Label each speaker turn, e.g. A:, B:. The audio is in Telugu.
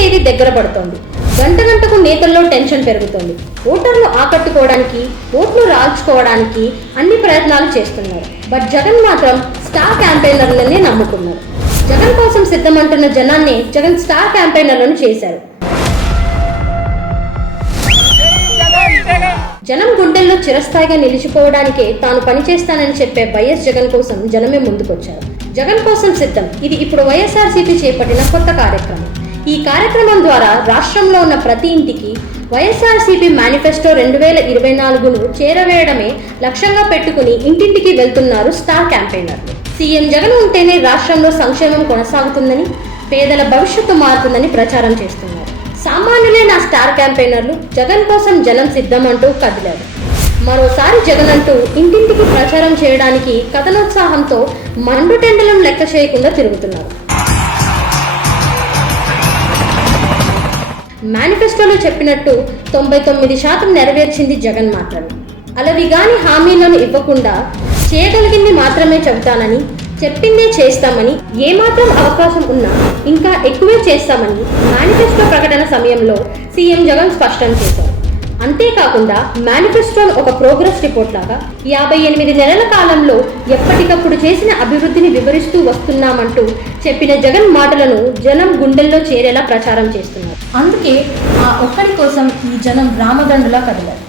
A: తేదీ దగ్గర పడుతోంది. గంట గంటకు నేతల్లో టెన్షన్ పెరుగుతోంది. ఓటర్లు ఆకట్టుకోవడానికి ఓట్లు రాల్చుకోవడానికి అన్ని ప్రయత్నాలు చేస్తున్నారు. బట్ జగన్ మాత్రం స్టార్ క్యాంపెయినర్లనే నమ్ముకున్నారు. జగన్ కోసం సిద్ధమంటున్న జనాన్ని జగన్ స్టార్ క్యాంపెయినర్లను చేశారు. జనం గుండెల్లో చిరస్థాయిగా నిలిచిపోవడానికే తాను పనిచేస్తానని చెప్పే వైఎస్ జగన్ కోసం జనమే ముందుకొచ్చారు. జగన్ కోసం సిద్ధం. ఇది ఇప్పుడు వైఎస్ఆర్సీపీ చేపట్టిన కొత్త కార్యక్రమం. ఈ కార్యక్రమం ద్వారా రాష్ట్రంలో ఉన్న ప్రతి ఇంటికి వైఎస్ఆర్సీపీ మేనిఫెస్టో రెండు వేల ఇరవై నాలుగును చేరవేయడమే లక్ష్యంగా పెట్టుకుని ఇంటింటికి వెళ్తున్నారు స్టార్ క్యాంపెయినర్లు. సీఎం జగన్ ఉంటేనే రాష్ట్రంలో సంక్షేమం కొనసాగుతుందని పేదల భవిష్యత్తు మారుతుందని ప్రచారం చేస్తున్నారు. సామాన్యులే నా స్టార్ క్యాంపెయినర్లు జగన్ కోసం జనం సిద్ధమంటూ కదిలారు. మరోసారి జగన్ అంటూ ఇంటింటికి ప్రచారం చేయడానికి కథనోత్సాహంతో మండుటెండలం లెక్క చేయకుండా తిరుగుతున్నారు. మేనిఫెస్టోలో చెప్పినట్టు తొంభై తొమ్మిది శాతం నెరవేర్చింది జగన్ మాత్రమే. అలవిగాని హామీలను ఇవ్వకుండా చేయగలిగింది మాత్రమే చెబుతానని చెప్పిందే చేస్తామని ఏమాత్రం అవకాశం ఉన్నా ఇంకా ఎక్కువే చేస్తామని మేనిఫెస్టో ప్రకటన సమయంలో సీఎం జగన్ స్పష్టం చేశారు. అంతేకాకుండా మేనిఫెస్టోను ఒక ప్రోగ్రెస్ రిపోర్ట్ లాగా యాభై ఎనిమిది నెలల కాలంలో ఎప్పటికప్పుడు చేసిన అభివృద్ధిని వివరిస్తూ వస్తున్నామంటూ చెప్పిన జగన్ మాటలను జనం గుండెల్లో చేరేలా ప్రచారం చేస్తున్నారు. అందుకే ఆ ఒక్కడి కోసం ఈ జనం రామదండులా కదిలారు.